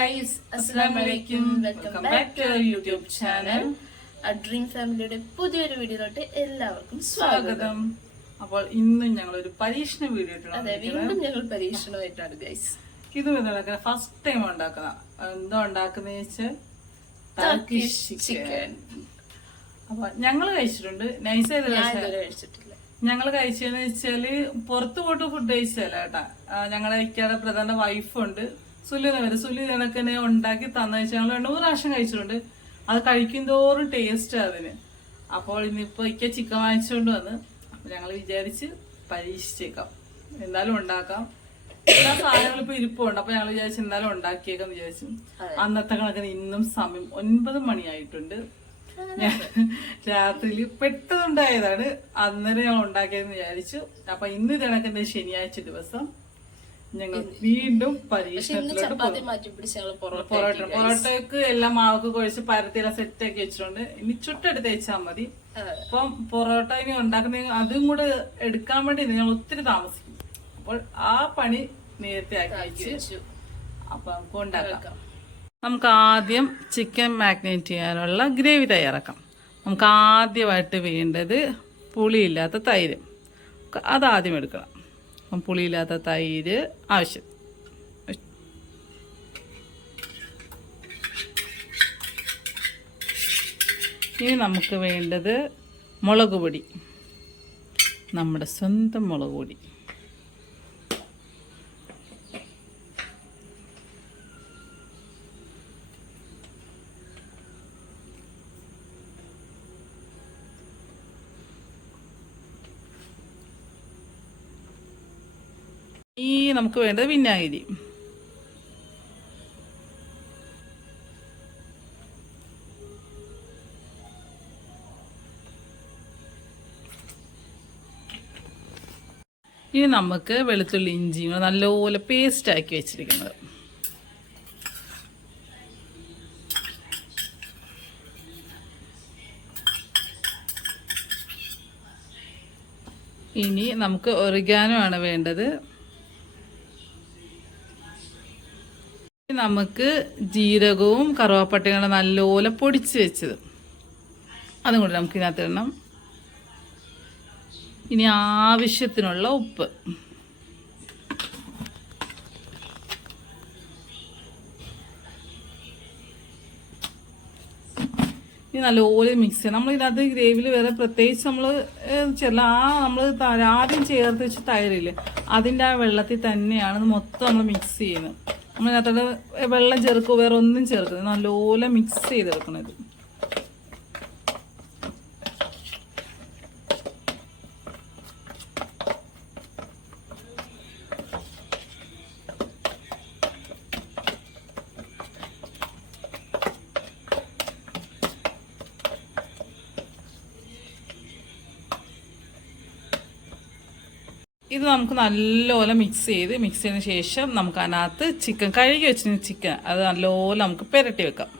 Guys, അസ്സലാമലൈക്കും. Welcome back to our YouTube channel. Dream ഫാമിലിയുടെ പുതിയൊരു വീഡിയോയിലോട്ട് എല്ലാവർക്കും സ്വാഗതം. അപ്പോൾ ഇന്നും ഞങ്ങൾ ഒരു പരീക്ഷണ വീഡിയോ വീണ്ടും ഞങ്ങൾ പരീക്ഷണമായിട്ടാണ് ഗൈസ്. ഇത് ഫസ്റ്റ് ടൈം ഉണ്ടാക്കുന്ന എന്തോ ഉണ്ടാക്കുന്ന വെച്ചാൽ ചിക്കൻ. അപ്പൊ ഞങ്ങള് കഴിച്ചിട്ടുണ്ട്. നൈസ് കഴിച്ചിട്ടില്ല. ഞങ്ങള് കഴിച്ചതെന്ന് വെച്ചാല് പുറത്തു പോയിട്ട് ഫുഡ് കഴിച്ചല്ല കേട്ടാ. ഞങ്ങളെ ഇക്കാടെ പ്രധാന വൈഫുണ്ട് സുലി കണക്കിനെ ഉണ്ടാക്കി തന്ന വെച്ചാൽ ഞങ്ങൾ 2-3 പ്രാവശ്യം കഴിച്ചിട്ടുണ്ട്. അത് കഴിക്കും തോറും ടേസ്റ്റ് അതിന്. അപ്പോൾ ഇന്നിപ്പോ ഇക്ക ചിക്കൻ വാങ്ങിച്ചുകൊണ്ട് വന്ന് അപ്പൊ ഞങ്ങൾ വിചാരിച്ച് പരീക്ഷിച്ചേക്കാം, എന്തായാലും ഉണ്ടാക്കാം. എല്ലാ സാധനങ്ങളും ഇപ്പൊ ഇരിപ്പുണ്ട്. അപ്പൊ ഞങ്ങൾ വിചാരിച്ചു എന്തായാലും ഉണ്ടാക്കിയേക്കാന്ന് വിചാരിച്ചു. അന്നത്തെ കണക്കിന് ഇന്നും സമയം 9 മണിയായിട്ടുണ്ട്. രാത്രിയിൽ പെട്ടെന്നുണ്ടായതാണ്. അന്നേരം ഞങ്ങൾ ഉണ്ടാക്കിയതെന്ന് വിചാരിച്ചു. അപ്പൊ ഇന്ന് കണക്കിന്റെ ശനിയാഴ്ച ദിവസം ഞങ്ങൾ വീണ്ടും പൊറോട്ടയ്ക്ക് എല്ലാം മാവൊക്കെ കുഴച്ച് പരത്തിയെല്ലാം സെറ്റ് ആക്കി വെച്ചിട്ടുണ്ട്. ഇനി ചുട്ടെടുത്ത് വെച്ചാൽ മതി. അപ്പം പൊറോട്ട ഇനി ഉണ്ടാക്കുന്ന അതും കൂടെ എടുക്കാൻ വേണ്ടി ഞങ്ങൾ ഒത്തിരി താമസിക്കും. അപ്പോൾ ആ പണി നേരത്തെ ആക്കി വെച്ച് അപ്പൊ നമുക്ക് ഉണ്ടാക്കാം. നമുക്ക് ആദ്യം ചിക്കൻ മാഗ്നേറ്റ് ചെയ്യാനുള്ള ഗ്രേവി തയ്യാറാക്കാം. നമുക്ക് ആദ്യമായിട്ട് വേണ്ടത് പുളിയില്ലാത്ത തൈര്. അതാദ്യം എടുക്കണം. അപ്പം പുളിയില്ലാത്ത തൈര് ആവശ്യം. ഇനി നമുക്ക് വേണ്ടത് മുളക് പൊടി, നമ്മുടെ സ്വന്തം മുളക് പൊടി. ഈ നമുക്ക് വേണ്ടത് വിനാഗിരി. ഇനി നമുക്ക് വെളുത്തുള്ളി ഇഞ്ചിയും നല്ലപോലെ പേസ്റ്റ് ആക്കി വെച്ചിരിക്കുന്നത്. ഇനി നമുക്ക് ഒറിഗാനോ ആണ് വേണ്ടത്. നമുക്ക് ജീരകവും കറുവാപ്പട്ടയും നല്ലപോലെ പൊടിച്ച് വെച്ചത് അതും കൂടി നമുക്ക് ഇതിനകത്ത് ഇടണം. ഇനി ആവശ്യത്തിനുള്ള ഉപ്പ്. ഇനി നല്ലപോലെ മിക്സ് ചെയ്യാം. നമ്മൾ ഇതിനകത്ത് ഗ്രേവിയിൽ വേറെ പ്രത്യേകിച്ച് നമ്മൾ ആദ്യം ചേർത്ത് വെച്ച് തൈരില്ലേ, അതിൻ്റെ ആ വെള്ളത്തിൽ തന്നെയാണ് മൊത്തം നമ്മൾ മിക്സ് ചെയ്യുന്നത്. നമ്മളിതിനകത്തോട് വെള്ളം ചേർക്കുക, വേറെ ഒന്നും ചേർക്കുന്നത്. നല്ലപോലെ മിക്സ് ചെയ്തെടുക്കണത്. ഇത് നമുക്ക് നല്ലപോലെ മിക്സ് ചെയ്തതിന് ശേഷം നമുക്ക് അതിനകത്ത് ചിക്കൻ കഴുകി വെച്ചിരുന്ന ചിക്കൻ അത് നല്ലപോലെ നമുക്ക് പുരട്ടി വെക്കാം.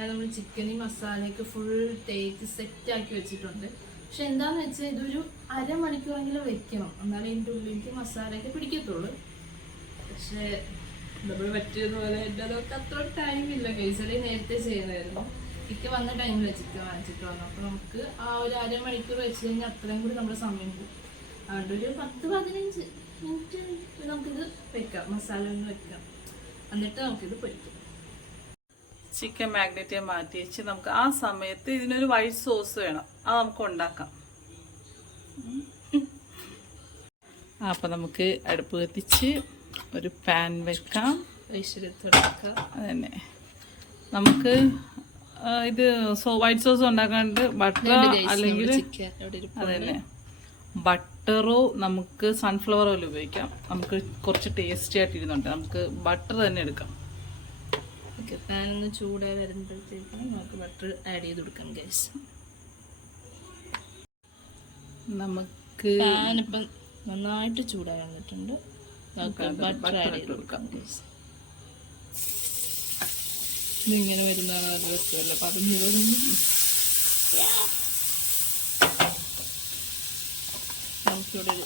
അത് നമ്മൾ ചിക്കനും മസാലയൊക്കെ ഫുൾ തേച്ച് സെറ്റ് ആക്കി വെച്ചിട്ടുണ്ട്. പക്ഷെ എന്താന്ന് വെച്ചാൽ ഇതൊരു അരമണിക്കൂറെങ്കിലും വെക്കണം, എന്നാലും ഇതിൻ്റെ ഉള്ളിലേക്ക് മസാലയൊക്കെ പിടിക്കത്തുള്ളൂ. പക്ഷെ നമ്മൾ പറ്റിയെന്ന പോലെ എൻ്റെ അതൊക്കെ അത്ര ടൈമില്ല കേസരി നേരത്തെ ചെയ്യുന്നതായിരുന്നു. ഇക്ക വന്ന ടൈമിൽ ചിക്കൻ വാങ്ങിച്ചിട്ട് വന്നു. അപ്പോൾ നമുക്ക് ആ ഒരു അരമണിക്കൂർ വെച്ച് കഴിഞ്ഞാൽ അത്രയും കൂടി നമ്മുടെ സമയം പോകും. അതുകൊണ്ട് ഒരു 10-15 മിനിറ്റ് നമുക്കിത് വെക്കാം, മസാല ഒന്ന് വെക്കാം, എന്നിട്ട് നമുക്കിത് പൊരിക്കാം. ചിക്കൻ മാഗ്നേറ്റ് ചെയ്യാൻ മാറ്റി വെച്ച് നമുക്ക് ആ സമയത്ത് ഇതിനൊരു വൈറ്റ് സോസ് വേണം, അത് നമുക്ക് ഉണ്ടാക്കാം. അപ്പം നമുക്ക് അടുപ്പ് കത്തിച്ച് ഒരു പാൻ വെക്കാം. അതന്നെ നമുക്ക് ഇത് വൈറ്റ് സോസ് ഉണ്ടാക്കാണ്ട് ബട്ടർ അല്ലെങ്കിൽ അതന്നെ ബട്ടറോ നമുക്ക് സൺഫ്ലവർ ഓയിൽ ഉപയോഗിക്കാം. നമുക്ക് കുറച്ച് ടേസ്റ്റി ആയിട്ട് ഇരുന്നുണ്ട്. നമുക്ക് ബട്ടർ തന്നെ എടുക്കാം. ഓക്കെ, പാൻ ഒന്ന് ചൂടായി വരുമ്പോഴത്തേക്കും നമുക്ക് ബട്ടർ ആഡ് ചെയ്ത് കൊടുക്കാം ഗൈസ്. നമുക്ക് പാൻ ഇപ്പം നന്നായിട്ട് ചൂടായി വന്നിട്ടുണ്ട്. നമുക്ക് ബട്ടർ ആഡ് ചെയ്ത് കൊടുക്കാം ഗൈസ്. ഇതിങ്ങനെ വരുന്നതാണ് നല്ല രസമല്ലോ. പറഞ്ഞു വരുന്നു നമുക്കിവിടെ ഒരു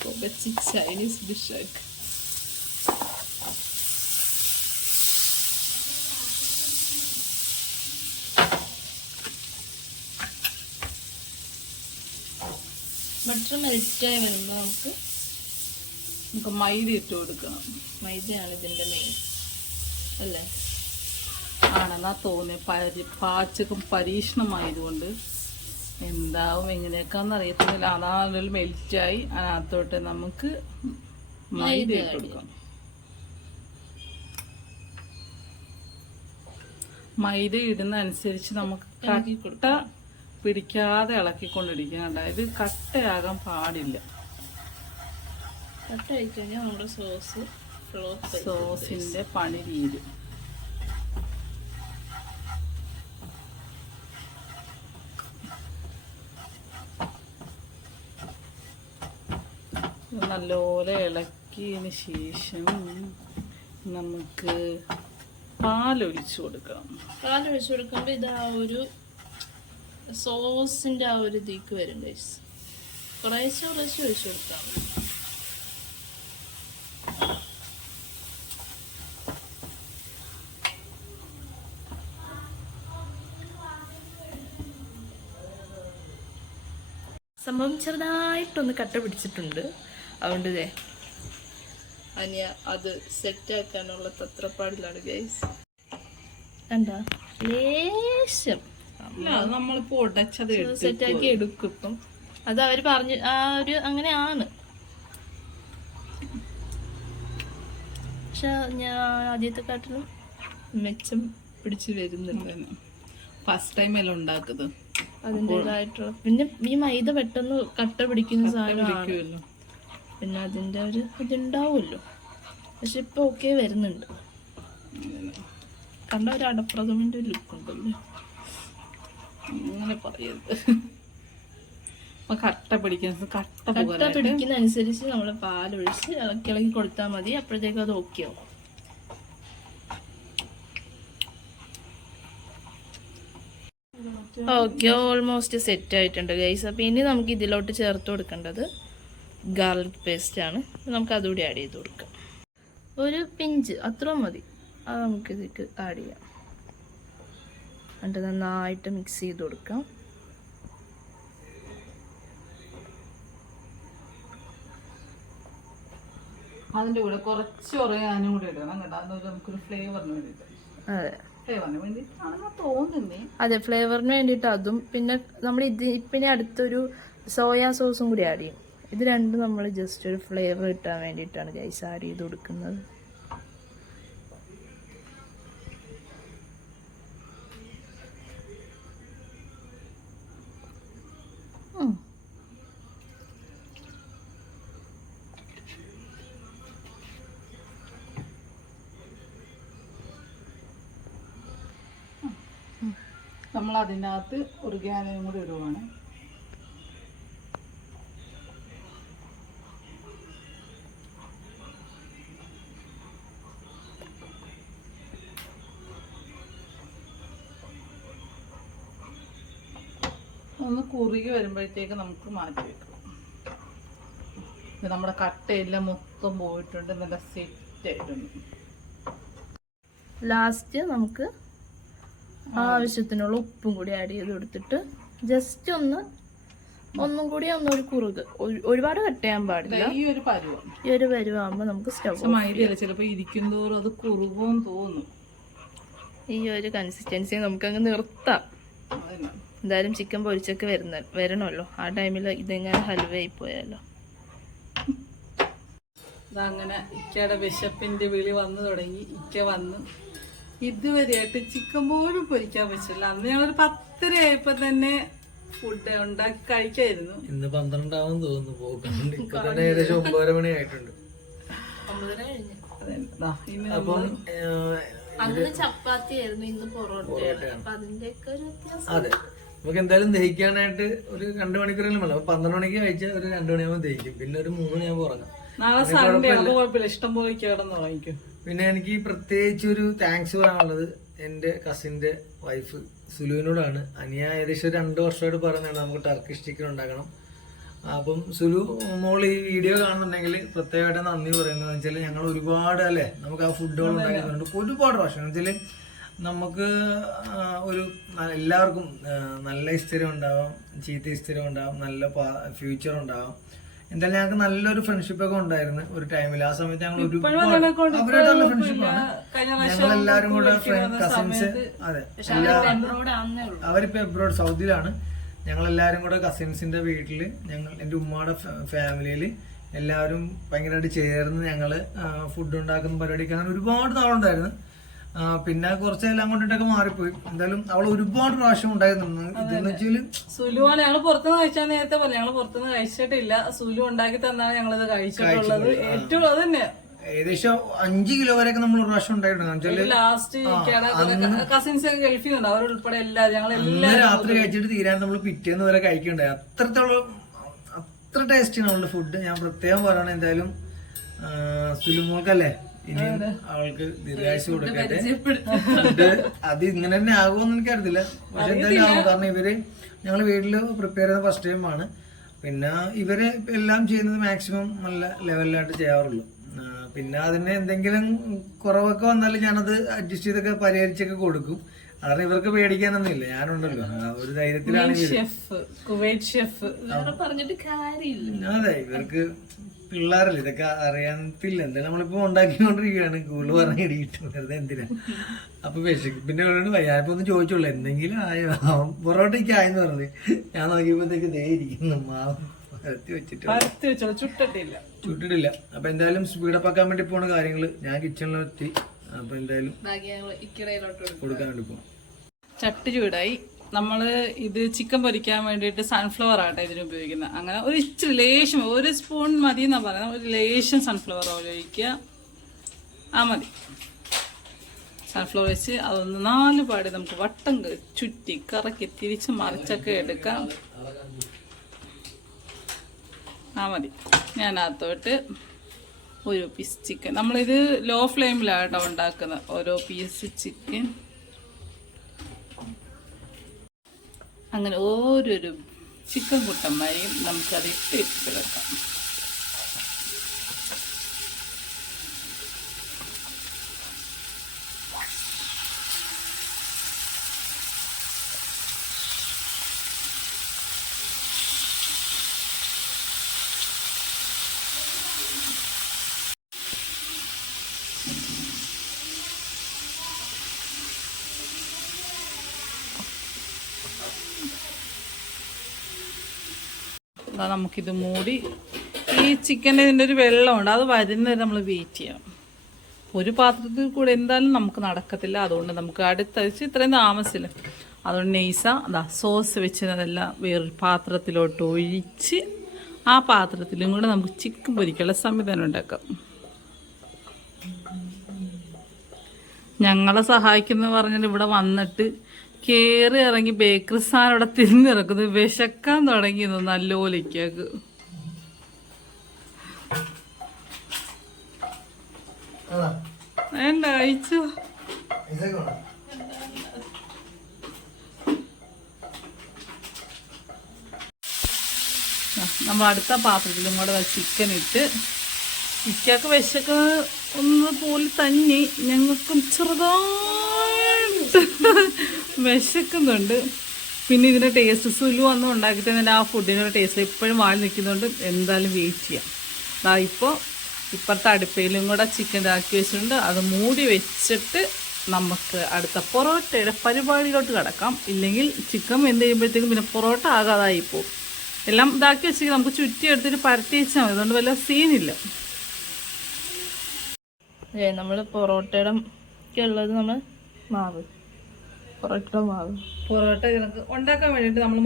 പുകച്ചി ചൈനീസ് ഡിഷാക്കി. ബട്ടർ മെൽറ്റായി വരുമ്പോൾ നമുക്ക് മൈദ ഇട്ട് കൊടുക്കണം. മൈദയാണ് ഇതിൻ്റെ മെയിൻ അല്ലേ? ആണെന്നാ തോന്നി. പാചകം പരീക്ഷണമായതുകൊണ്ട് എന്താവും എങ്ങനെയൊക്കെയാണെന്ന് അറിയത്തില്ല. അതാണെങ്കിൽ മെൽറ്റായി. അതിനകത്തോട്ട് നമുക്ക് മൈദ ഇട്ട് കൊടുക്കാം. മൈദ ഇടുന്ന അനുസരിച്ച് നമുക്ക് കട്ട പിടിക്കാതെ ഇളക്കിക്കൊണ്ടിരിക്കണം. അതായത് കട്ടയാകാൻ പാടില്ല. കട്ട ആയി കഴിഞ്ഞാൽ നമ്മുടെ സോസിന്റെ പണി തീരും. നല്ലപോലെ ഇളക്കിയതിന് ശേഷം നമുക്ക് പാലൊഴിച്ചു കൊടുക്കണം. പാലൊഴിച്ചു കൊടുക്കുമ്പോൾ ഇത് ആ ഒരു സോസിൻ്റെ ആ ഒരു ഇതിക്ക് വരും ഗൈസ്. കുറേശ്ശെ ഒഴിച്ചു കൊടുക്കാം. സംഭവം ചെറുതായിട്ടൊന്ന് കട്ട പിടിച്ചിട്ടുണ്ട്. അതുകൊണ്ട് അനിയ അത് സെറ്റാക്കാനുള്ള തത്രപ്പാടിലാണ് ഗൈസ്. എന്താ ലേശം നമ്മളിപ്പോ ഉടച്ചത് സെറ്റാക്കി എടുക്കും. ഇപ്പം അത് അവര് പറഞ്ഞു ആ ഒരു അങ്ങനെയാണ്. പക്ഷെ ഞാൻ ആദ്യത്തെ കാട്ടിലും മെച്ചം പിടിച്ചു വരുന്നുണ്ട്. ഫസ്റ്റ് ടൈം എല്ലാം ഉണ്ടാക്കുന്നത് അതിൻ്റെതായിട്ടുള്ള. പിന്നെ ഈ മൈദ പെട്ടെന്ന് കട്ട പിടിക്കുന്ന സാധനമാണ്. പിന്നെ അതിൻ്റെ ഒരു ഇതുണ്ടാവുമല്ലോ. പക്ഷെ ഇപ്പൊ ഓക്കെ വരുന്നുണ്ട്. കണ്ട ഒരു അടപ്രഥമന്റെ ലുക്ക് ഉണ്ടല്ലോ. അങ്ങനെ പറയരുത്. കട്ട പിടിക്കുന്ന അനുസരിച്ച് നമ്മൾ പാലൊഴിച്ച് ഇളക്കി കൊടുത്താൽ മതി. അപ്പോഴത്തേക്കും അത് ഓക്കെ ആവും. ഓക്കെ, ഓൾമോസ്റ്റ് സെറ്റ് ആയിട്ടുണ്ട് ഗൈസ്. അപ്പോൾ ഇനി നമുക്ക് ഇതിലോട്ട് ചേർത്ത് കൊടുക്കേണ്ടത് ഗാർലിക് പേസ്റ്റ് ആണ്. നമുക്ക് അതുകൂടി ആഡ് ചെയ്ത് കൊടുക്കാം. ഒരു പിഞ്ച് അത്ര മതി. അത് നമുക്ക് ഇതിലേക്ക് ആഡ് ചെയ്യാം. എന്നിട്ട് നന്നായിട്ട് മിക്സ് ചെയ്ത് കൊടുക്കാം. അതിൻ്റെ കൂടെ കുറച്ച് ഒറിഗാനോ കൂടെ ഇടണം കേട്ടോ. അതൊരു നമുക്കൊരു ഫ്ലേവറിന് വേണ്ടിയിട്ട്. അതെ, ഫ്ലേവറിന് വേണ്ടിയിട്ടാണെന്ന് തോന്നുന്നേ. അതെ, ഫ്ലേവറിന് വേണ്ടിയിട്ട് അതും. പിന്നെ നമ്മൾ പിന്നെ അടുത്തൊരു സോയാ സോസും കൂടി ആഡ് ചെയ്യും. ഇത് രണ്ടും നമ്മൾ ജസ്റ്റ് ഒരു ഫ്ലേവർ കിട്ടാൻ വേണ്ടിയിട്ടാണ് ഗൈസ് ആഡ് ചെയ്ത് കൊടുക്കുന്നത്. നമ്മൾ അതിനകത്ത് ഒറിഗാനോയും കൂടി ഇടുവാണ്. ഒന്ന് കുറുകി വരുമ്പോഴത്തേക്ക് നമുക്ക് മാറ്റി വെക്കാം. നമ്മുടെ കട്ടയെല്ലാം മൊത്തം പോയിട്ടുണ്ട്. നല്ല സെറ്റ് ആയിട്ടുണ്ട്. ലാസ്റ്റ് നമുക്ക് ആവശ്യത്തിനുള്ള ഉപ്പും കൂടി ആഡ് ചെയ്ത് കൊടുത്തിട്ട് ജസ്റ്റ് ഒന്നും കൂടി ഒന്നൊരു കുറുക്. ഒരുപാട് കട്ട് ചെയ്യാൻ പാടില്ല. ഈ ഒരു പരുവാകുമ്പോൾ നമുക്ക് സ്റ്റവ് മൈദയല്ല ചിലപ്പോൾ ഇരിക്കുന്നതോറും അത് കുറുകുമെന്ന് തോന്നും. ഈ ഒരു കൺസിസ്റ്റൻസി നമുക്കങ്ങ് നിർത്താം. എന്തായാലും ചിക്കൻ പൊരിച്ചൊക്കെ വരണമല്ലോ. ആ ടൈമിൽ ഇതെങ്ങനെ ഹൽവയായി പോയാലോ. അതങ്ങനെ ഇക്കയുടെ വിശപ്പിന്റെ വിളി വന്നു തുടങ്ങി. ഇക്ക വന്ന് ഇതുവരെയായിട്ട് ചിക്കൻ പോലും പൊരിക്കാൻ പറ്റില്ല. അന്ന് ഞങ്ങളൊരു 10:30 ആയപ്പോ തന്നെ ഫുഡ് ഉണ്ടാക്കി കഴിക്കായിരുന്നു. ഇന്ന് 12 ആവും തോന്നുന്നു പോക്കുന്നുണ്ട്. ഇപ്പൊ തന്നെ ഏകദേശം 9:30 മണി ആയിട്ടുണ്ട്. 9:30 കഴിഞ്ഞു. ഇനി അപ്പം അന്ന് ചപ്പാത്തി ആയിരുന്നു, ഇന്ന് പൊറോട്ടയാണ്. അപ്പൊ അതിന്റെയൊക്കെ ഒരു വ്യത്യാസം. അതെ, നമുക്ക് എന്തായാലും ദഹിക്കാനായിട്ട് ഒരു 2 മണിക്കൂറെങ്കിലും വേണം. 12 മണിക്ക് കഴിച്ചാൽ ഒരു 2 മണിയാകുമ്പോൾ ദഹിക്കും. പിന്നെ ഒരു 3 മണിയാകുമ്പോൾ ഉറങ്ങാം. നാളെ സൺഡേ ആകുമ്പോൾ കുഴപ്പമില്ല, ഇഷ്ടം പോലെ കിടന്ന് വാങ്ങിക്കും. പിന്നെ എനിക്ക് പ്രത്യേകിച്ച് ഒരു താങ്ക്സ് പറയാനുള്ളത് എന്റെ കസിന്റെ വൈഫ് സുലുവിനോടാണ്. അനിയ ഏകദേശം 2 വർഷമായിട്ട് പറയുന്നതാണ് നമുക്ക് ടർക്കിഷ് ചിക്കൻ ഉണ്ടാക്കണം. അപ്പം സുലു മോൾ ഈ വീഡിയോ കാണുന്നുണ്ടെങ്കിൽ പ്രത്യേകമായിട്ട് നന്ദി പറയുന്നത് വെച്ചാൽ ഞങ്ങൾ ഒരുപാട് അല്ലേ നമുക്ക് ആ ഫുഡുകൾ ഉണ്ടാക്കുന്നുണ്ട് ഒരുപാട് പ്രാവശ്യം. എന്ന് വെച്ചാൽ നമുക്ക് ഒരു എല്ലാവർക്കും നല്ല ഹിസ്റ്ററി ഉണ്ടാവാം, ചീത്ത ഹിസ്റ്ററി ഉണ്ടാവാം, നല്ല ഫ്യൂച്ചർ ഉണ്ടാവാം. എന്തായാലും ഞങ്ങൾക്ക് നല്ലൊരു ഫ്രണ്ട്ഷിപ്പ് ഒക്കെ ഉണ്ടായിരുന്നു ഒരു ടൈമിൽ. ആ സമയത്ത് ഞങ്ങൾ അവരായിട്ടുള്ള ഫ്രണ്ട്ഷിപ്പാണ്. ഞങ്ങളെല്ലാരും കൂടെ കസിൻസ്. അതെ, അവരിപ്പോ എബ്രോഡ് സൗദിയിലാണ്. ഞങ്ങളെല്ലാരും കൂടെ കസിൻസിന്റെ വീട്ടില് എന്റെ ഉമ്മയുടെ ഫാമിലിയില് എല്ലാവരും ഭയങ്കരമായിട്ട് ചേർന്ന് ഞങ്ങള് ഫുഡ് ഉണ്ടാക്കുന്ന പരിപാടിക്ക് അങ്ങനെ ഒരുപാട് നാളുണ്ടായിരുന്നു. പിന്നെ കുറച്ചെല്ലാം കൊണ്ടിട്ടൊക്കെ മാറിപ്പോയി. എന്തായാലും അവൾ ഒരുപാട് പ്രാവശ്യം ഉണ്ടായിരുന്നു. ഇതെന്ന് വെച്ചാല് സുലുവാണ് ഞങ്ങൾ പുറത്തുനിന്ന് കഴിച്ചാൽ നേരത്തെ പോലെ ഞങ്ങൾ പുറത്തുനിന്ന് കഴിച്ചിട്ടില്ല. സുലു ഉണ്ടാക്കി തന്നാണ് ഞങ്ങളിത് കഴിച്ചിട്ടുള്ളത്. ഏറ്റവും അത് തന്നെ ഏകദേശം 5 കിലോ വരെയൊക്കെ നമ്മൾ ഒരു പ്രാവശ്യം ഉണ്ടായിട്ടുണ്ട്. ലാസ്റ്റ് കസിൻസ് ഒക്കെ ഗൾഫിന്നുണ്ട്, അവരുൾപ്പെടെ എല്ലാവരും ഞങ്ങൾ രാത്രി കഴിച്ചിട്ട് തീരാൻ നമ്മൾ പിറ്റേന്ന് വരെ കഴിക്കണ്ടായി. അത്ര ടേസ്റ്റി നമ്മളുടെ ഫുഡ്. ഞാൻ പ്രത്യേകം പറയണം, എന്തായാലും സുലുമോൾക്കല്ലേ ഇനി അവൾക്ക് ദീർഘായുസ് കൊടുക്കട്ടെ. അത് ഇങ്ങനെ തന്നെ ആകുമെന്ന് എനിക്കറിയത്തില്ല, പക്ഷെ എന്തായാലും ആകും. കാരണം ഇവര് ഞങ്ങൾ വീട്ടില് പ്രിപ്പയർ ചെയ്യുന്ന ഫസ്റ്റ് ടൈമാണ്. പിന്നെ ഇവര് എല്ലാം ചെയ്യുന്നത് മാക്സിമം നല്ല ലെവലിലായിട്ട് ചെയ്യാറുള്ളൂ. പിന്നെ അതിന് എന്തെങ്കിലും കുറവൊക്കെ വന്നാലും ഞാനത് അഡ്ജസ്റ്റ് ചെയ്തൊക്കെ പരിഹരിച്ചൊക്കെ കൊടുക്കും. കാരണം ഇവർക്ക് പേടിക്കാനൊന്നും ഇല്ല, ഞാനുണ്ടല്ലോ. ഒരു ധൈര്യത്തിലാണ് പറഞ്ഞിട്ട് കാര്യമില്ല. അതെ, ഇവർക്ക് പിള്ളേരല്ലേ, ഇതൊക്കെ അറിയാത്തില്ല. എന്തായാലും നമ്മളിപ്പോ ഉണ്ടാക്കിക്കൊണ്ടിരിക്കുകയാണ്. കൂടുതൽ പറഞ്ഞ ഇടിയിട്ടു വെറുതെ എന്തിനാ. അപ്പൊ വിശക്കും. പിന്നെ ഞാനിപ്പോ ഒന്ന് ചോദിച്ചോളൂ എന്തെങ്കിലും ആയോ. പൊറോട്ടയ്ക്ക് ആയെന്ന് പറഞ്ഞത് ഞാൻ നോക്കിയപ്പോഴത്തേക്ക് ദേ ഇരിക്കുന്നു മാവ് ചുട്ടിട്ടില്ല. അപ്പൊ എന്തായാലും സ്പീഡപ്പ് ആക്കാൻ വേണ്ടി പോണ കാര്യങ്ങള് ഞാൻ കിച്ചണിലെത്തി. അപ്പൊ എന്തായാലും കൊടുക്കാൻ വേണ്ടി പോവാം. ചട്ടി ചൂടായി. നമ്മൾ ഇത് ചിക്കൻ പൊരിക്കാൻ വേണ്ടിയിട്ട് സൺഫ്ലവർ ആട്ടെ ഇതിന് ഉപയോഗിക്കുന്നത്. അങ്ങനെ ഒരു ഇച്ചിരി ലേശം, 1 സ്പൂൺ മതി എന്നാ പറയുന്നത്. ഒരു ലേശം സൺഫ്ലവർ ഓയിൽ ഒഴിക്കുക. മതി. സൺഫ്ലവർ വെച്ച് അതൊന്ന് 4 പാടി നമുക്ക് വട്ടം ചുറ്റി കറക്കി തിരിച്ച് മറിച്ചൊക്കെ എടുക്കാം. മതി. ഞാനകത്തോട്ട് ഒരു പീസ് ചിക്കൻ, നമ്മളിത് ലോ ഫ്ലെയിമിലാട്ടോ ഉണ്ടാക്കുന്നത്. ഓരോ പീസ് ചിക്കൻ അങ്ങനെ ഓരോരു ചിക്കൻ കുട്ടന്മാരെയും നമുക്കത് ഇട്ട് വെക്കാം. നമുക്കിത് മൂടി ഈ ചിക്കൻ്റെ ഇതിൻ്റെ ഒരു വെള്ളമുണ്ട്, അത് വരുന്നത് നമ്മൾ വെയിറ്റ് ചെയ്യണം. ഒരു പാത്രത്തിൽ കൂടെ എന്തായാലും നമുക്ക് നടക്കത്തില്ല. അതുകൊണ്ട് നമുക്ക് അടുത്തഴിച്ച് ഇത്രയും താമസില്ല. അതുകൊണ്ട് നെയ്സ സോസ് വെച്ചതെല്ലാം വേറൊരു പാത്രത്തിലോട്ട് ഒഴിച്ച് ആ പാത്രത്തിലും കൂടെ നമുക്ക് ചിക്കൻ പൊരിക്കാനുള്ള സംവിധാനം ഉണ്ടാക്കാം. ഞങ്ങളെ സഹായിക്കുന്ന പറഞ്ഞാൽ ഇവിടെ വന്നിട്ട് കയറി ഇറങ്ങി ബേക്കറി സാധനം ഇവിടെ തിരിഞ്ഞിറക്കുന്നത് വിശക്കാൻ തുടങ്ങിയത് നല്ല ഓലിക്കാക്ക്. വേണ്ട കഴിച്ചു. നമ്മൾ അടുത്ത പാത്രത്തിലും കൂടെ ചിക്കൻ ഇട്ട് ഇക്കാക്ക് വിശക്ക് ഒന്ന് പോലെ തന്നെ ഞങ്ങൾക്കും ചെറുതായിട്ട് വിശക്കുന്നുണ്ട്. പിന്നെ ഇതിൻ്റെ ടേസ്റ്റ് സുലു ഒന്നും ഉണ്ടാക്കി തന്നെ ആ ഫുഡിൻ്റെ ടേസ്റ്റ് എപ്പോഴും വാങ്ങി നിൽക്കുന്നുണ്ട്. എന്തായാലും വെയിറ്റ് ചെയ്യാം. ഇപ്പോൾ ഇപ്പുറത്തെ അടുപ്പയിലും കൂടെ ചിക്കൻ ഇതാക്കി വെച്ചിട്ടുണ്ട്. അത് മൂടി വെച്ചിട്ട് നമുക്ക് അടുത്ത പൊറോട്ടയുടെ പരിപാടിയിലോട്ട് കിടക്കാം. ഇല്ലെങ്കിൽ ചിക്കൻ വെന്ത് കഴിയുമ്പോഴത്തേക്കും പിന്നെ പൊറോട്ട ആകാതായിപ്പോൾ എല്ലാം ഇതാക്കി വെച്ചിട്ട് നമുക്ക് ചുറ്റി എടുത്തിട്ട് പരത്തി വെച്ചാൽ മതി. അതുകൊണ്ട് വല്ല സീനില്ല. നമ്മൾ പൊറോട്ടയുടെ ഉള്ളത് നമ്മൾ മാവ് പൊറോട്ട ഇതിനൊക്കെ ഉണ്ടാക്കാൻ വേണ്ടിയിട്ട് നമ്മൾ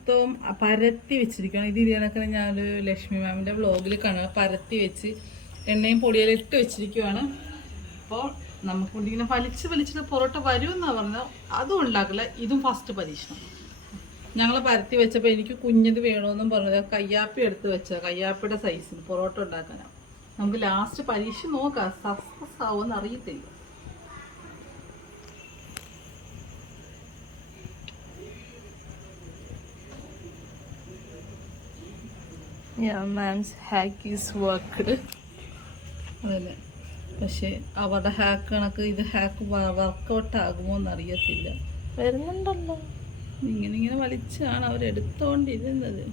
മൊത്തം പരത്തി വെച്ചിരിക്കുകയാണ്. ഇത് ഇതിനൊക്കെ ഞാൻ ലക്ഷ്മി മാമിൻ്റെ വ്ളോഗിൽ കാണുക. പരത്തി വെച്ച് എണ്ണയും പൊടിയെല്ലാം ഇട്ട് വെച്ചിരിക്കുവാണ്. അപ്പോൾ നമുക്ക് ഇങ്ങനെ വലിച്ചിട്ട് പൊറോട്ട വരുമെന്നാണ് പറഞ്ഞത്. അതും ഉണ്ടാക്കില്ല. ഇതും ഫസ്റ്റ് പരീക്ഷണം. ഞങ്ങൾ പരത്തി വെച്ചപ്പോൾ എനിക്ക് കുഞ്ഞത് വേണമെന്നും പറഞ്ഞത് കയ്യാപ്പി എടുത്ത് വെച്ചത്. കയ്യാപ്പിയുടെ സൈസിന് പൊറോട്ട ഉണ്ടാക്കാനാണ്. നമുക്ക് ലാസ്റ്റ് പരീക്ഷ നോക്കാം. സക്സസ് ആവുമെന്ന് അറിയത്തില്ല. Yeah, man's hack is worked. അതല്ലേ, പക്ഷെ അവരുടെ ഹാക്ക് കണക്ക് ഇത് ഹാക്ക് വർക്കൗട്ട് ആകുമോ എന്നറിയത്തില്ല. വരുന്നുണ്ടല്ലോ. ഇങ്ങനെ വലിച്ചാണ് അവരെടുത്തോണ്ടിരുന്നത്.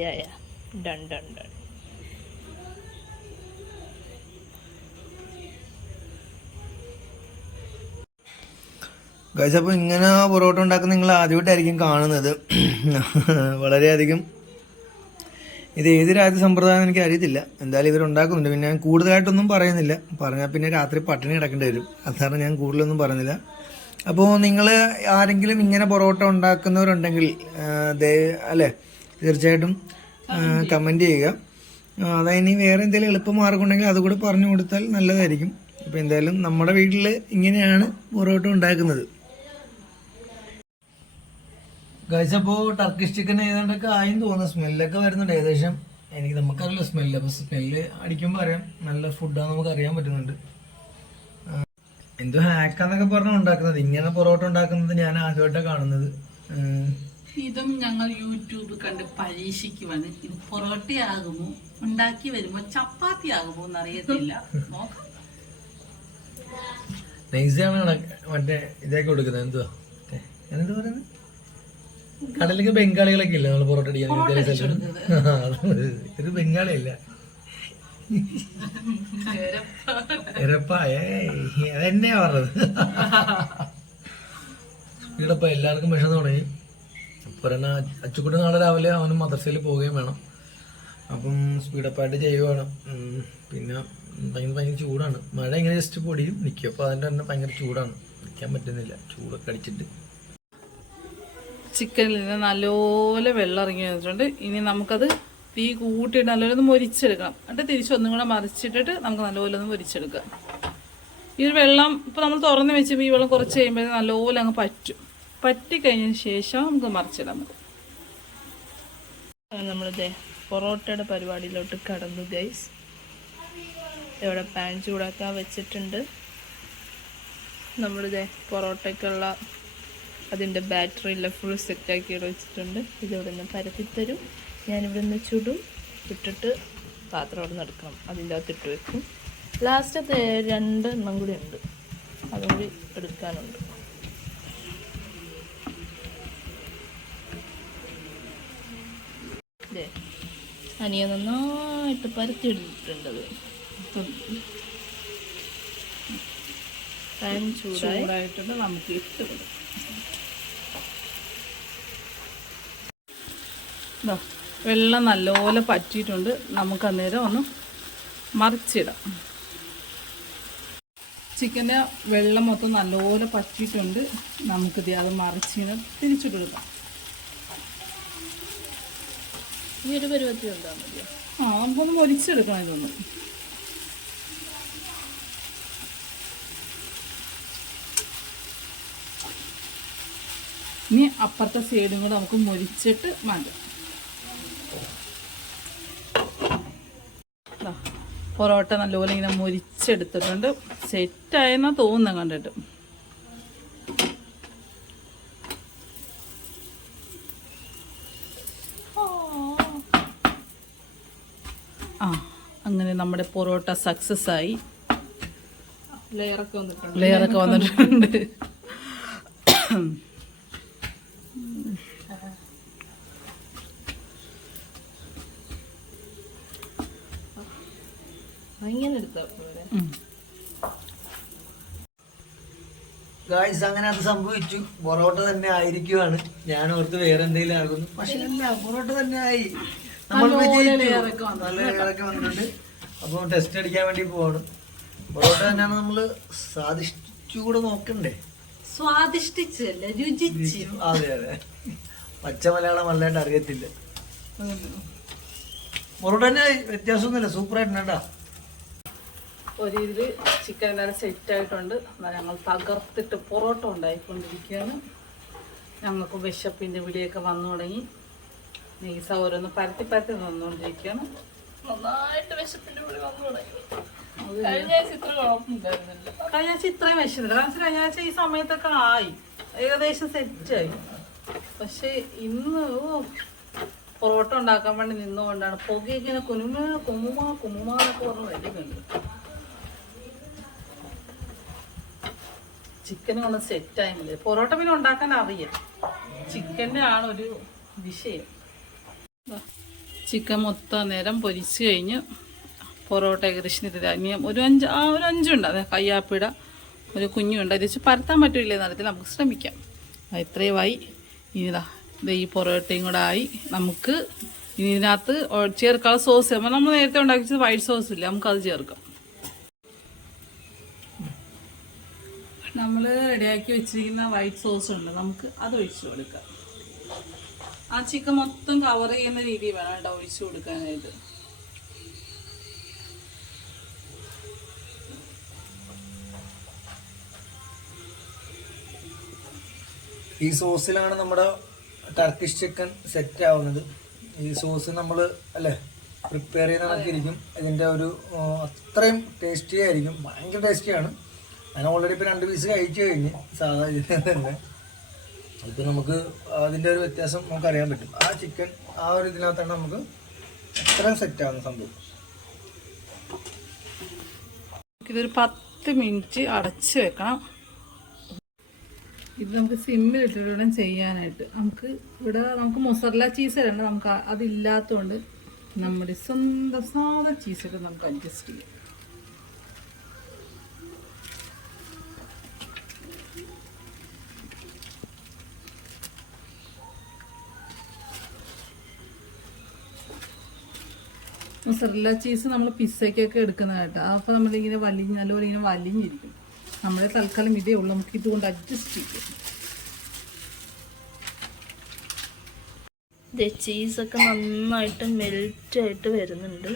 Yeah. Done. ഗൈസ്, അപ്പോൾ ഇങ്ങനെ പൊറോട്ട ഉണ്ടാക്കുന്ന നിങ്ങൾ ആദ്യമായിട്ടായിരിക്കും കാണുന്നത്. വളരെയധികം ഇത് ഏത് രാജ്യ സമ്പ്രദായം എനിക്ക് അറിയത്തില്ല. എന്തായാലും ഇവരുണ്ടാക്കുന്നുണ്ട്. പിന്നെ ഞാൻ കൂടുതലായിട്ടൊന്നും പറയുന്നില്ല. പറഞ്ഞാൽ പിന്നെ രാത്രി പട്ടിണി കിടക്കേണ്ടി വരും. അതാണ് ഞാൻ കൂടുതലൊന്നും പറയുന്നില്ല. അപ്പോൾ നിങ്ങൾ ആരെങ്കിലും ഇങ്ങനെ പൊറോട്ട ഉണ്ടാക്കുന്നവരുണ്ടെങ്കിൽ അല്ലേ, തീർച്ചയായിട്ടും കമൻറ്റ് ചെയ്യുക. അതായത് വേറെ എന്തെങ്കിലും എളുപ്പമാർഗം ഉണ്ടെങ്കിൽ അതുകൂടെ പറഞ്ഞു കൊടുത്താൽ നല്ലതായിരിക്കും. അപ്പോൾ എന്തായാലും നമ്മുടെ വീട്ടിൽ ഇങ്ങനെയാണ് പൊറോട്ട ഉണ്ടാക്കുന്നത്. ഗൈസ്, അപ്പോൾ ടർക്കിഷ് ചിക്കൻ ഏതാണ്ടൊക്കെ ആയെന്ന് തോന്നുന്നു. സ്മെല്ലൊക്കെ വരുന്നുണ്ട് ഏകദേശം. നമുക്കറിയില്ല സ്മെല്ല്. അപ്പോൾ സ്മെല്ല് അടിക്കുമ്പോൾ അറിയാം നല്ല ഫുഡാന്ന് നമുക്ക് അറിയാൻ പറ്റുന്നുണ്ട്. എന്തോ ഹാക്കാന്നൊക്കെ പറഞ്ഞാൽ ഉണ്ടാക്കുന്നത്. ഇങ്ങനെ പൊറോട്ട ഉണ്ടാക്കുന്നത് ഞാൻ ആദ്യമായിട്ടാണ് കാണുന്നത്. ഇതും ഞങ്ങൾ യൂട്യൂബ് കണ്ട് പരീക്ഷിക്കുവാണ്. ഇത് പൊറോട്ടയാകുമോ, ഉണ്ടാക്കി വരുമ്പോ ചപ്പാത്തി ആകുമോ എന്നറിയത്തില്ല. നോക്കാം. നൈസാണ് മറ്റേ ഇതൊക്കെ കൊടുക്കുന്നത്. എന്തുവാ പറയുന്നത്, കടലിലേക്ക് ബംഗാളികളൊക്കെ ഇല്ല നമ്മൾ പൊറോട്ട അടിക്കാൻ. ഒരു ബംഗാളിയല്ല, അതെന്നെയാ പറഞ്ഞത്. സ്പീഡപ്പ എല്ലാവർക്കും വിഷം തുടങ്ങി. പറഞ്ഞ അച്ചുക്കുട്ടി നാളെ രാവിലെ അവനും മദ്രസയിൽ പോവുകയും വേണം. അപ്പം സ്പീഡപ്പായിട്ട് ചെയ്യുവാണ്. പിന്നെ ഭയങ്കര ചൂടാണ്. മഴ ഇങ്ങനെ ജസ്റ്റ് പൊടിയും നിൽക്കും. അപ്പോൾ അതിൻ്റെ തന്നെ ഭയങ്കര ചൂടാണ്. നിൽക്കാൻ പറ്റുന്നില്ല, ചൂടൊക്കെ അടിച്ചിട്ട്. ചിക്കനിൽ നിന്ന് നല്ലപോലെ വെള്ളം ഇറങ്ങി വന്നിട്ടുണ്ട്. ഇനി നമുക്കത് തീ കൂട്ടിയിട്ട് നല്ലപോലെ ഒന്ന് മൊരിച്ചെടുക്കണം. എന്നിട്ട് തിരിച്ചൊന്നും കൂടെ മറിച്ചിട്ടിട്ട് നമുക്ക് നല്ലപോലെ ഒന്ന് മൊരിച്ചെടുക്കാം. ഈ ഒരു വെള്ളം ഇപ്പോൾ നമ്മൾ തുറന്ന് വെച്ചപ്പോൾ ഈ വെള്ളം കുറച്ച് കഴിയുമ്പോൾ നല്ലപോലെ അങ്ങ് പറ്റിക്കഴിഞ്ഞതിന് ശേഷം നമുക്ക് മറിച്ചിടാം. നമ്മളിതേ പൊറോട്ടയുടെ പരിപാടിയിലോട്ട് കടന്നു ഗൈസ്. ഇവിടെ പാൻ ചൂടാക്കാൻ വെച്ചിട്ടുണ്ട്. നമ്മളിതേ പൊറോട്ടയ്ക്കുള്ള അതിൻ്റെ ബാറ്ററിയെല്ലാം ഫുൾ സെറ്റാക്കി വെച്ചിട്ടുണ്ട്. ഇതിവിടെ നിന്ന് പരത്തിത്തരും. ഞാനിവിടെ നിന്ന് ചുടും. ഇട്ടിട്ട് പാത്രം അവിടെ നിന്ന് എടുക്കണം. അതിൻ്റെ അകത്ത് ഇട്ട് വെക്കും. ലാസ്റ്റത്തെ 2 എണ്ണം കൂടി ഉണ്ട്, അതും കൂടി എടുക്കാനുണ്ട്. ഇതേ അനിയ നന്നായിട്ട് പരത്തിയിട്ടിട്ടുണ്ടത്. പാൻ ചൂടായിട്ടുണ്ട്. നമുക്ക് ഇട്ട് കൊടുക്കാം. വെള്ളം നല്ലപോലെ പറ്റിയിട്ടുണ്ട്. നമുക്ക് അന്നേരം ഒന്ന് മറിച്ചിടാം. ചിക്കൻ്റെ വെള്ളം മൊത്തം നല്ലപോലെ പറ്റിയിട്ടുണ്ട്. നമുക്കിത് അത് മറിച്ചിന് തിരിച്ചു കൊടുക്കാം. ഈ ഒരു പരുവത്തി ഉണ്ടാ മതിയോ? നമുക്കൊന്ന് മൊരിച്ചെടുക്കണം ഇതൊന്ന്. ഇനി അപ്പുറത്തെ സൈഡും കൂടെ നമുക്ക് മൊരിച്ചിട്ട് മാറ്റാം. പൊറോട്ട നല്ലപോലെ ഇങ്ങനെ മൊരിച്ചെടുത്തിട്ടുണ്ട്. സെറ്റായെന്നാ തോന്നുന്നത് കണ്ടിട്ട്. അങ്ങനെ നമ്മുടെ പൊറോട്ട സക്സസ് ആയി. ലെയറൊക്കെ വന്നിട്ടുണ്ട്. ഗായ്സ്, അങ്ങനെ അത് സംഭവിച്ചു. പൊറോട്ട തന്നെ ആയിരിക്കുവാണ്. ഞാൻ ഓർത്ത് വേറെ എന്തെങ്കിലും ആകുന്നു. പക്ഷെ അല്ല, പൊറോട്ട തന്നെ ആയി. നമ്മൾ നല്ല ലെയറൊക്കെ വന്നിട്ടുണ്ട്. അപ്പോൾ ടെസ്റ്റ് അടിക്കാൻ വേണ്ടി പോവാണ്. പൊറോട്ട തന്നെയാണ് നമ്മള് സ്വാദിഷ്ടൂടെ നോക്കണ്ടേ? സ്വാദിഷ്ടിച്ചല്ല, രുചിച്ച്. അതെ അതെ, പച്ച മലയാളം നല്ലതായിട്ട് അറിയത്തില്ല. പൊറോട്ട തന്നെ വ്യത്യാസമൊന്നുമില്ല, സൂപ്പറായിട്ടുണ്ട് കേട്ടോ. ഒരു ഇതിൽ ചിക്കൻ എല്ലാം സെറ്റ് ആയിട്ടുണ്ട്. ഞങ്ങൾ തകർത്തിട്ട് പൊറോട്ട ഉണ്ടായിക്കൊണ്ടിരിക്കുകയാണ്. ഞങ്ങൾക്ക് വിശപ്പിൻ്റെ വിളിയൊക്കെ വന്നു തുടങ്ങി. നെയ്സ ഓരോന്ന് പരത്തി പരത്തി വന്നുകൊണ്ടിരിക്കുകയാണ്. നന്നായിട്ട് വിശപ്പിന്റെ കൂടി വന്നു തുടങ്ങി. കഴിഞ്ഞ ആഴ്ച ഇത്ര കുഴപ്പമുണ്ടായിരുന്നില്ല. കഴിഞ്ഞ ആഴ്ച ഇത്രയും വിശന്നില്ല. കാരണം കഴിഞ്ഞ ആഴ്ച ഈ സമയത്തൊക്കെ ആയി, ഏകദേശം സെറ്റായി. പക്ഷെ ഇന്ന് പൊറോട്ട ഉണ്ടാക്കാൻ വേണ്ടി നിന്നുകൊണ്ടാണ് പുകയൊക്കെ ഇങ്ങനെ കുമ്മുമാന്നൊക്കെ പറഞ്ഞ് വരുന്നുണ്ട്. ചിക്കനും ഒന്ന് സെറ്റായില്ലേ. പൊറോട്ട പിന്നെ ഉണ്ടാക്കാൻ അറിയാം, ചിക്കൻ്റെ ആണ് ഒരു വിഷയം. ചിക്കൻ മൊത്തം നേരം പൊരിച്ച് കഴിഞ്ഞ് പൊറോട്ട ഏകദേശം ഇനിയും ഒരു അഞ്ചുണ്ട്. അതെ, കയ്യാപ്പിട ഒരു കുഞ്ഞുണ്ട്. അത് വെച്ച് പരത്താൻ പറ്റില്ല എന്നറിയത്തിൽ, നമുക്ക് ശ്രമിക്കാം. ഇത്രയുമായി. ഇനിതാ ഈ പൊറോട്ടയും കൂടെ ആയി. നമുക്ക് ഇനി ഇതിനകത്ത് ചേർക്കാനുള്ള സോസ്, നമ്മൾ നേരത്തെ ഉണ്ടാക്കിച്ചത് വൈറ്റ് സോസ് ഇല്ല, നമുക്കത് ചേർക്കാം. നമ്മൾ റെഡിയാക്കി വെച്ചിരിക്കുന്ന വൈറ്റ് സോസ് ഉണ്ട്, നമുക്ക് അത് ഒഴിച്ചു കൊടുക്കാം. ആ ചിക്കൻ മൊത്തം കവർ ചെയ്യുന്ന രീതിയിൽ വേണം കേട്ടോ ഒഴിച്ചു കൊടുക്കാനായിട്ട്. ഈ സോസിലാണ് നമ്മുടെ ടർക്കിഷ് ചിക്കൻ സെറ്റ് ആവുന്നത്. ഈ സോസ് നമ്മൾ അല്ലേ പ്രിപ്പയർ ചെയ്യുന്ന കണക്കിരിക്കും. ഇതിൻ്റെ ഒരു അത്രയും ടേസ്റ്റി ആയിരിക്കും, ഭയങ്കര ടേസ്റ്റിയാണ്. ഞാൻ ഓൾറെഡി ഇപ്പോൾ 2 പീസ് കഴിച്ചു കഴിഞ്ഞ് സാധാ ചിക്കൻ തന്നെ. അതിപ്പോൾ നമുക്ക് അതിൻ്റെ ഒരു വ്യത്യാസം നമുക്കറിയാൻ പറ്റും. ആ ചിക്കൻ ആ ഒരു ഇതിനകത്താണ് നമുക്ക് അത്രയും സെറ്റ് ആവുന്ന സംഭവം. ഇതൊരു 10 മിനിറ്റ് അടച്ച് വെക്കണം. ഇത് നമുക്ക് സിമ്മിലിട്ടിട്ട് വേണം ചെയ്യാനായിട്ട്. നമുക്ക് മൊസറല്ല ചീസ് ഇടണം. നമുക്ക് അതില്ലാത്തതുകൊണ്ട് നമ്മുടെ സ്വന്തം സാധാ ചീസൊക്കെ നമുക്ക് അഡ്ജസ്റ്റ് ചെയ്യാം. മൊസറല്ല ചീസ് നമ്മൾ പിസ്സയ്ക്കൊക്കെ എടുക്കുന്നതായിട്ട്. അപ്പോൾ നമ്മളിങ്ങനെ നല്ലപോലെ ഇങ്ങനെ വലിഞ്ഞിരിക്കും. നമ്മളെ തൽക്കാലം ഇതേ ഉള്ളൂ, നമുക്ക് ഇതുകൊണ്ട് അഡ്ജസ്റ്റ് ചെയ്യാം. ചീസൊക്കെ നന്നായിട്ട് മെൽറ്റായിട്ട് വരുന്നുണ്ട്.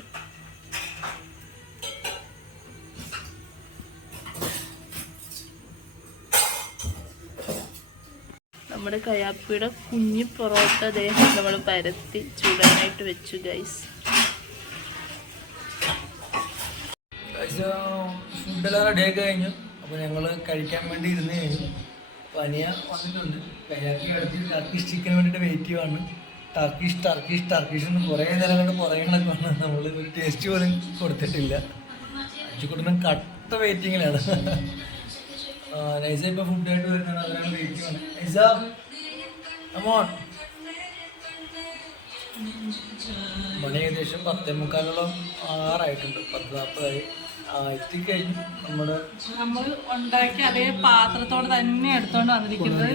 നമ്മുടെ കയ്യാപ്പിയുടെ കുഞ്ഞു പൊറോട്ട ദേഹം നമ്മൾ പരത്തി ചൂടാനായിട്ട് വെച്ചു ഗൈസ്. ഫുഡെല്ലാം റെഡിയാക്കി കഴിഞ്ഞു. അപ്പോൾ ഞങ്ങൾ കഴിക്കാൻ വേണ്ടി ഇരുന്ന് കഴിഞ്ഞു. പനിയ വന്നിട്ടുണ്ട്. കയ്യാക്കി അടുത്ത് ടർക്കിഷ് ചിക്കന് വേണ്ടിയിട്ട് വെയിറ്റ് ചെയ്യുവാണ്. ടർക്കിഷ് എന്ന് കുറേ നേരം കൊണ്ട് പുറകെയൊക്കെ വന്ന് നമ്മൾ ഒരു ടേസ്റ്റ് പോലും കൊടുത്തിട്ടില്ല. അച്ചുകൂട്ടനും കട്ട വെയിറ്റിങ്ങിലാണ്. നൈസ ഇപ്പോൾ ഫുഡായിട്ട് വരുന്നതാണ്, അതിനാണ് വെയിറ്റ് ചെയ്യുന്നത്. നൈസ അമോൺ മണി ഏകദേശം 10:45 ആറായിട്ടുണ്ട്. 10:40 എത്തിക്കഴിഞ്ഞു. നമ്മൾ ഉണ്ടാക്കി അതേ പാത്രത്തോടെ തന്നെ എടുത്തോണ്ട് വന്നിരിക്കുന്നത്.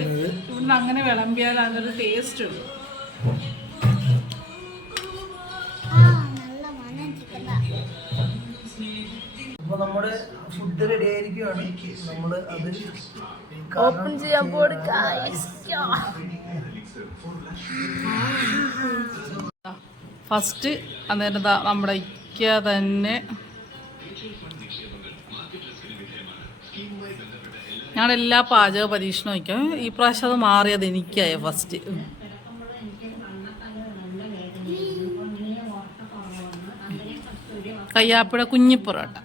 ഇവിടുന്ന് അങ്ങനെ വിളമ്പിയാൽ അതിനൊരു ടേസ്റ്റ് ഉണ്ട്. അപ്പോൾ നമ്മുടെ ഫുഡ് റെഡി ആയിരിക്കുകയാണ്. നമ്മൾ അത് ഓപ്പൺ ചെയ്യാൻ ഫസ്റ്റ് അന്നേരം നമ്മുടെ ഇക്ക തന്നെ ഞങ്ങളെല്ലാ പാചക പരീക്ഷണം വയ്ക്കാം. ഈ പ്രാവശ്യം അത് മാറിയത് എനിക്കായ ഫസ്റ്റ്. കയ്യാപ്പിട കുഞ്ഞി പൊറോട്ട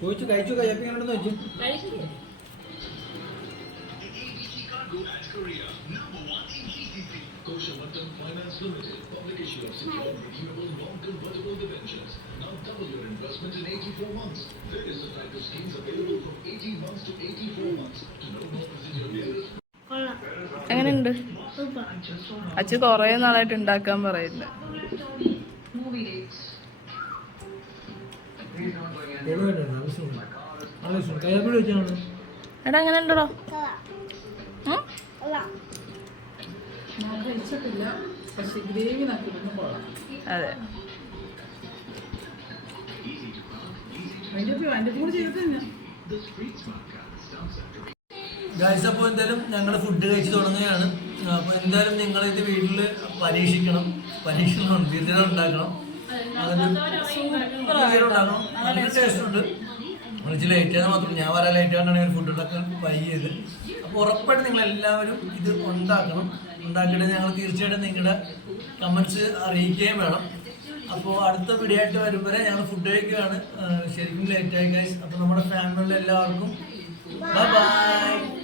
ചോദിച്ചു കഴിച്ചു. കയ്യാപ്പിങ്ങനെന്ന് വെച്ചു എങ്ങനെയുണ്ട്? അച്ഛൻ കൊറേ നാളായിട്ട് ഉണ്ടാക്കാൻ പറയുന്നത്. എടാ എങ്ങനെ ഉണ്ടോ? അതെ അതിന്റെ കൂടെ ചെയ്തിട്ട് ഞാൻ ഗൈസ്, അപ്പോൾ എന്തായാലും ഞങ്ങൾ ഫുഡ് കഴിച്ച് തുടങ്ങുകയാണ്. അപ്പോൾ എന്തായാലും നിങ്ങളിത് വീട്ടിൽ പരീക്ഷിക്കണം, തീർച്ചയായിട്ടും ഉണ്ടാക്കണം. അതിന് ഉണ്ടാക്കണം, നല്ല ടേസ്റ്റ് ഉണ്ട്. വിളിച്ച് ലേറ്റ് ആയത് മാത്രം, ഞാൻ വരാൻ ലേറ്റ് ആയിട്ടാണ് ഞാൻ ഫുഡ് ഉണ്ടാക്കാൻ പയ്യത്. അപ്പോൾ ഉറപ്പായിട്ട് നിങ്ങൾ എല്ലാവരും ഇത് ഉണ്ടാക്കിയിട്ട് ഞങ്ങൾ തീർച്ചയായിട്ടും നിങ്ങളുടെ കമൻസ് അറിയിക്കുകയും വേണം. അപ്പോൾ അടുത്ത വീഡിയോ ആയിട്ട് വരും വരെ ഞങ്ങൾ ഫുഡ് കഴിക്കുകയാണ്. ശരിക്കും ലേറ്റായി ഗൈസ്. അപ്പോൾ നമ്മുടെ ഫാമിലിയിൽ എല്ലാവർക്കും ബൈ.